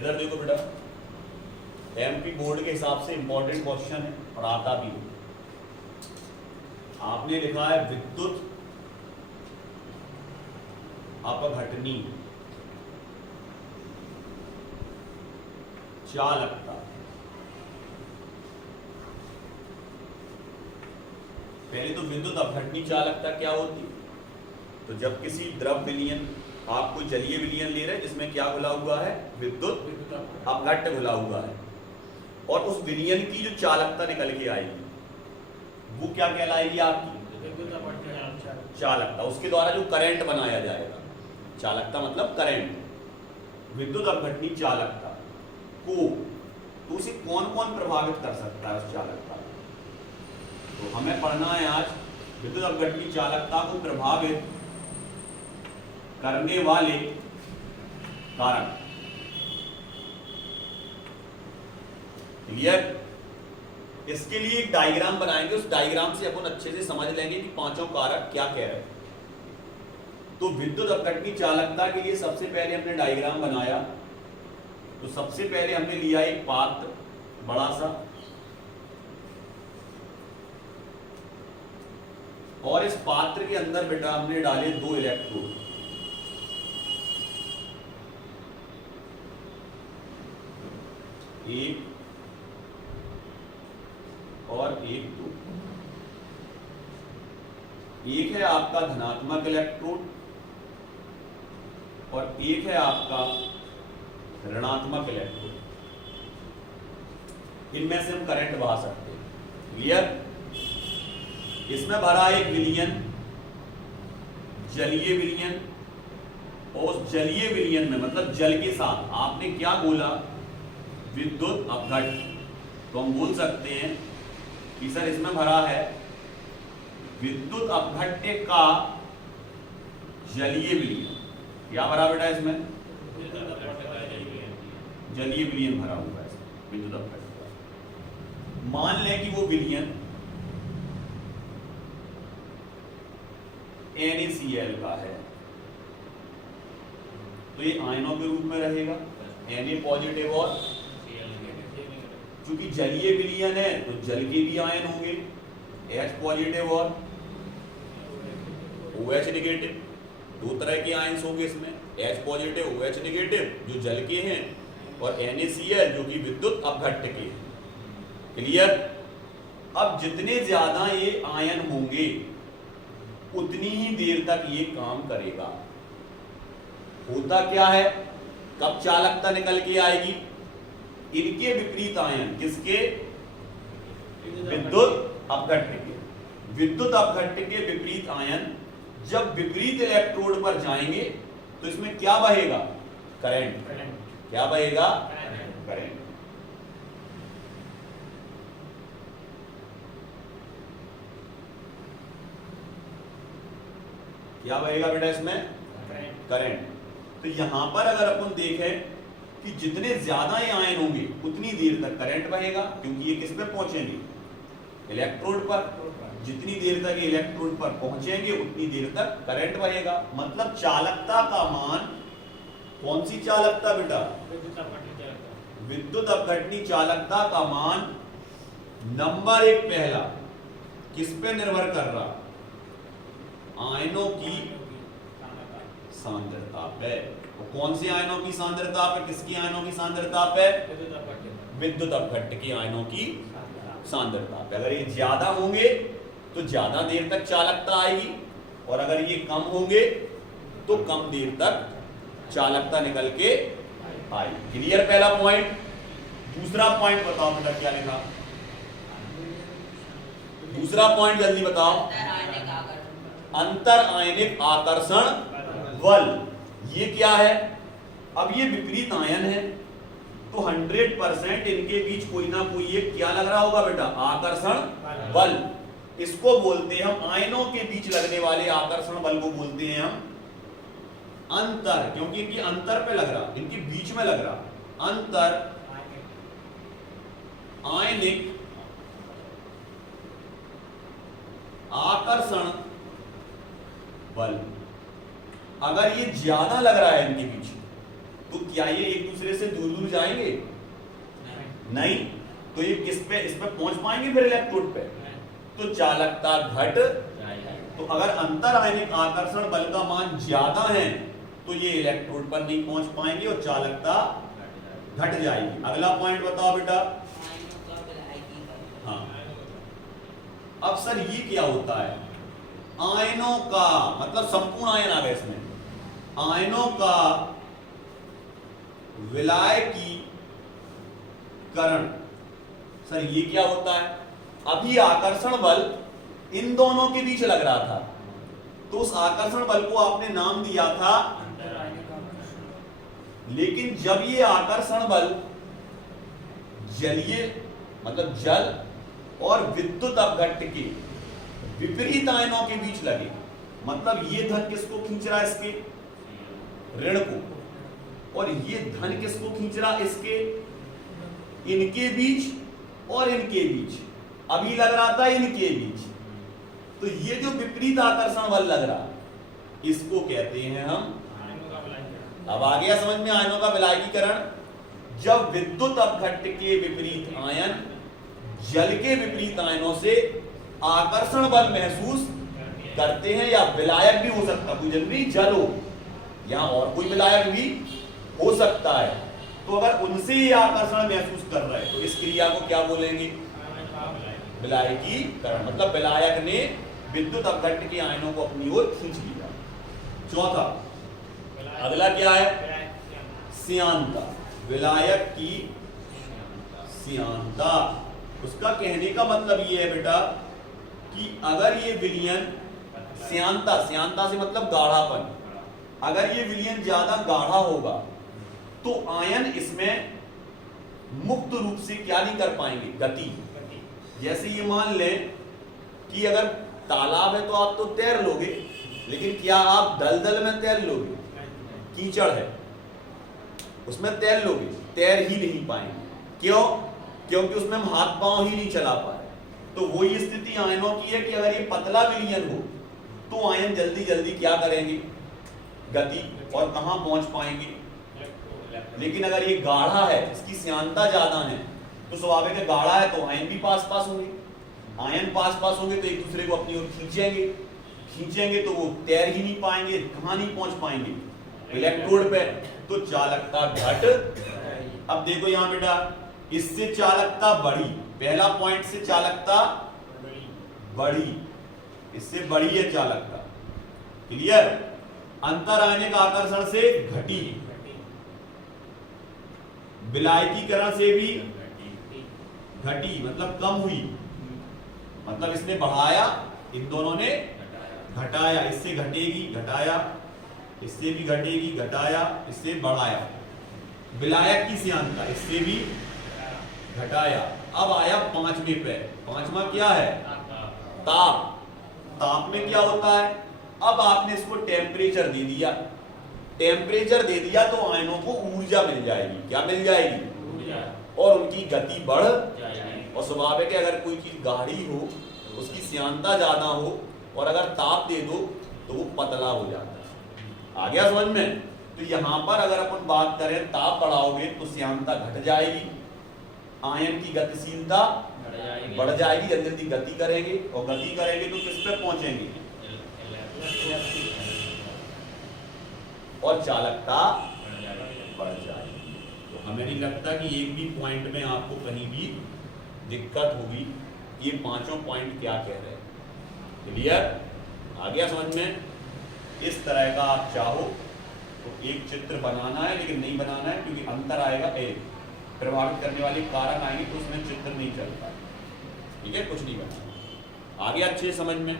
इधर देखो बेटा, एमपी बोर्ड के हिसाब से इंपॉर्टेंट क्वेश्चन है और आता भी है। आपने लिखा है विद्युत अपघटनी चालकता। पहले तो विद्युत अपघटनी चालकता क्या होती है? तो जब किसी द्रव विलयन, आप कोई जलीय विलयन ले रहे हैं जिसमें क्या घुला हुआ है? विद्युत अपघट्य घुला हुआ है, और उस विलयन की जो चालकता निकल के आएगी वो क्या कहलाएगी? आपकी चालकता। उसके द्वारा जो करंट बनाया जाएगा, चालकता मतलब करंट, विद्युत अपघटनी चालकता को, तो उसे कौन कौन प्रभावित कर सकता है उस चालकता को? तो हमें पढ़ना है आज विद्युत अपघटनी चालकता को प्रभावित करने वाले कारक। क्लियर? इसके लिए एक डायग्राम बनाएंगे, उस डायग्राम से अपन अच्छे से समझ लेंगे कि पांचों कारक क्या कह रहे हैं। तो विद्युत अपघटनी चालकता के लिए सबसे पहले हमने डायग्राम बनाया। तो सबसे पहले हमने लिया एक पात्र बड़ा सा, और इस पात्र के अंदर बेटा हमने डाले 2 इलेक्ट्रोड। एक और एक, 2। एक है आपका धनात्मक इलेक्ट्रोड और एक है आपका ऋणात्मक इलेक्ट्रोड। इनमें से हम करंट बहा सकते हैं। क्लियर? इसमें भरा एक विलयन, जलीय विलयन, और उस जलीय विलयन में मतलब जल के साथ आपने क्या बोला? विद्युत अपघट्य। तो हम बोल सकते हैं कि सर इसमें भरा है विद्युत अपघट्य का जलीय विलयन। क्या भरा बेटा इसमें? जलीय विलयन भरा हुआ है इसमें, विद्युत अपघट्य का। मान लें कि वो विलयन NaCl का है, तो ये आयनों के रूप में रहेगा, Na पॉजिटिव और, क्योंकि जलीय विलयन है तो जल के भी आयन होंगे, H पॉजिटिव और OH नेगेटिव। 2 तरह के आयन्स होंगे इसमें, H पॉजिटिव OH नेगेटिव जो जल के हैं, और NaCl जो कि विद्युत अपघट्य के हैं। क्लियर? अब जितने ज्यादा ये आयन होंगे उतनी ही देर तक ये काम करेगा। होता क्या है? कब चालकता निकल के आएगी? इनके विपरीत आयन, किसके? विद्युत अपघट्य के। विद्युत अपघट्य के विपरीत आयन जब विपरीत इलेक्ट्रोड पर जाएंगे तो इसमें क्या बहेगा? करंट। क्या बहेगा? करंट। क्या बहेगा बेटा इसमें? करंट। तो यहां पर अगर अपन देखें कि जितने ज्यादा ये आयन होंगे उतनी देर तक करंट बहेगा, क्योंकि ये किस पे पहुंचेंगे? इलेक्ट्रोड पर। जितनी देर तक ये इलेक्ट्रोड पर पहुंचेंगे उतनी देर तक करंट बहेगा। मतलब चालकता का मान, कौन सी चालकता बेटा? विद्युत अपघटनी चालकता का मान नंबर 1 पहला किस पे निर्भर कर रहा? आयनों की सांद्रता पे। और कौन सी आयनों की सांद्रता पे? किसकी आयनों की सांद्रता पे? विद्युत अपघट्य की आयनों की सांद्रता पे। अगर ये ज्यादा होंगे तो ज्यादा देर तक चालकता आएगी, और अगर ये कम होंगे तो कम देर तक चालकता निकल के आएगी। क्लियर? पहला पॉइंट। दूसरा पॉइंट बताओ बेटा, क्या लिखा? दूसरा पॉइंट जल्दी बताओ। अंतर आयनिक आकर्षण बल। ये क्या है? अब ये विपरीत आयन है तो 100% इनके बीच कोई ना कोई एक क्या लग रहा होगा बेटा? आकर्षण बल। इसको बोलते हैं हम, आयनों के बीच लगने वाले आकर्षण बल को बोलते हैं हम अंतर, क्योंकि इनकी अंतर पे लग रहा, इनके बीच में लग रहा। अंतर आयनिक आकर्षण बल। अगर ये ज्यादा लग रहा है इनके बीच, तो क्या ये एक दूसरे से दूर दूर जाएंगे? नहीं। तो ये किस पे, इस पे पहुंच पाएंगे फिर इलेक्ट्रोड पे? तो चालकता घट। तो अगर अंतर आयनिक आकर्षण बल का मान ज्यादा है तो ये इलेक्ट्रोड पर नहीं पहुंच पाएंगे और चालकता घट जाएगी। अगला पॉइंट बताओ बेटा। हाँ, अब सर ये क्या होता है? आयनों का मतलब संपूर्ण आयन आ गए इसमें, आयनों का विलायकीकरण। सर ये क्या होता है? अभी आकर्षण बल इन दोनों के बीच लग रहा था, तो उस आकर्षण बल को आपने नाम दिया था, लेकिन जब ये आकर्षण बल जलीय मतलब जल और विद्युत अपघट्ट के विपरीत आयनों के बीच लगे, मतलब ये धन किसको खींच रहा है? इसके ऋण को। और ये धन किसको खींच रहा? इसके, इनके बीच और इनके बीच। अभी लग रहा था इनके बीच, तो ये जो विपरीत आकर्षण बल लग रहा, इसको कहते हैं हम, अब आ गया समझ में, आयनों का विलायकीकरण। जब विद्युत अपघट्ट के विपरीत आयन जल के विपरीत आयनों से आकर्षण बल महसूस करते हैं, या विलायक भी हो सकता, कोई जरूरी जल हो या और कोई विलायक भी हो सकता है, तो अगर उनसे ये आकर्षण महसूस कर रहे हैं तो इस क्रिया को क्या बोलेंगे? विलायकीकरण। मतलब विलायक ने विद्युत अपघट्ट के आयनों को अपनी ओर खींच लिया। चौथा, अगला क्या है? श्यानता। विलायक की श्यानता। उसका कहने का मतलब ये है बेटा कि अगर ये विलयन, श्यानता, श्यानता से मतलब गाढ़ापन, अगर ये विलयन ज्यादा गाढ़ा होगा तो आयन इसमें मुक्त रूप से क्या नहीं कर पाएंगे? गति। जैसे ये मान लें कि अगर तालाब है तो आप तो तैर लोगे, लेकिन क्या आप दलदल में तैर लोगे? कीचड़ है उसमें तैर लोगे? तैर ही नहीं पाएंगे। क्यों? क्योंकि उसमें हम हाथ पांव ही नहीं चला पाए। तो वही स्थिति आयनों की है कि अगर ये पतला विलयन हो तो आयन जल्दी जल्दी क्या करेंगे? गति, और कहां पहुंच पाएंगे? लेकिन अगर ये गाढ़ा है, इसकी श्यानता ज्यादा है, तो स्वाभाविक है गाढ़ा है तो आयन भी पास पास होंगे, आयन पास पास होंगे तो एक दूसरे को अपनी ओर खींचेंगे, खींचेंगे तो वो तैर ही नहीं पाएंगे, कहां नहीं पहुंच पाएंगे? इलेक्ट्रोड पे। तो चालकता घट। अब देखो यहां बेटा, इससे चालकता बढ़ी, पहला पॉइंट से चालकता बढ़ी, इससे बढ़ी है चालकता। क्लियर? अंतर आयनिक आकर्षण से घटी, विलायकीकरण से भी घटी, मतलब कम हुई, मतलब इसने बढ़ाया, इन दोनों ने घटाया। इससे घटेगी, घटाया, इससे भी घटेगी, घटाया, इससे बढ़ाया। विलायक की श्यानता, इससे भी घटाया। अब आया पांचवें पे। पांचवा क्या है? ताप। ताप में क्या होता है? अब आपने इसको टेम्परेचर दे दिया, टेम्परेचर दे दिया तो आयनों को ऊर्जा मिल जाएगी। क्या मिल जाएगी? ऊर्जा। और उनकी गति बढ़ जाएगी। और स्वाभाविक है अगर कोई चीज गाढ़ी हो, उसकी श्यानता ज्यादा हो, और अगर ताप दे दो तो वो पतला हो जाता है। आ गया समझ में? तो यहां पर अगर अपन बात करें, ताप बढ़ाओगे तो श्यानता घट जाएगी, आयन की गतिशीलता बढ़ जाएगी, जल्दी जल्दी गति करेंगे, और गति करेंगे तो किस पे पहुंचेंगे? और चालकता बढ़ जाएगी। तो हमें नहीं लगता कि एक भी पॉइंट में आपको कहीं भी दिक्कत होगी। ये पांचों पॉइंट क्या कह रहे हैं? क्लियर? आ गया समझ में? इस तरह का आप चाहो तो एक चित्र बनाना है, लेकिन नहीं बनाना है क्योंकि अंतर आएगा, एक प्रभावित करने वाले कारक आएंगे तो उसमें चित्र नहीं चलता। ठीक है, कुछ नहीं बनाना। आगे अच्छे समझ में?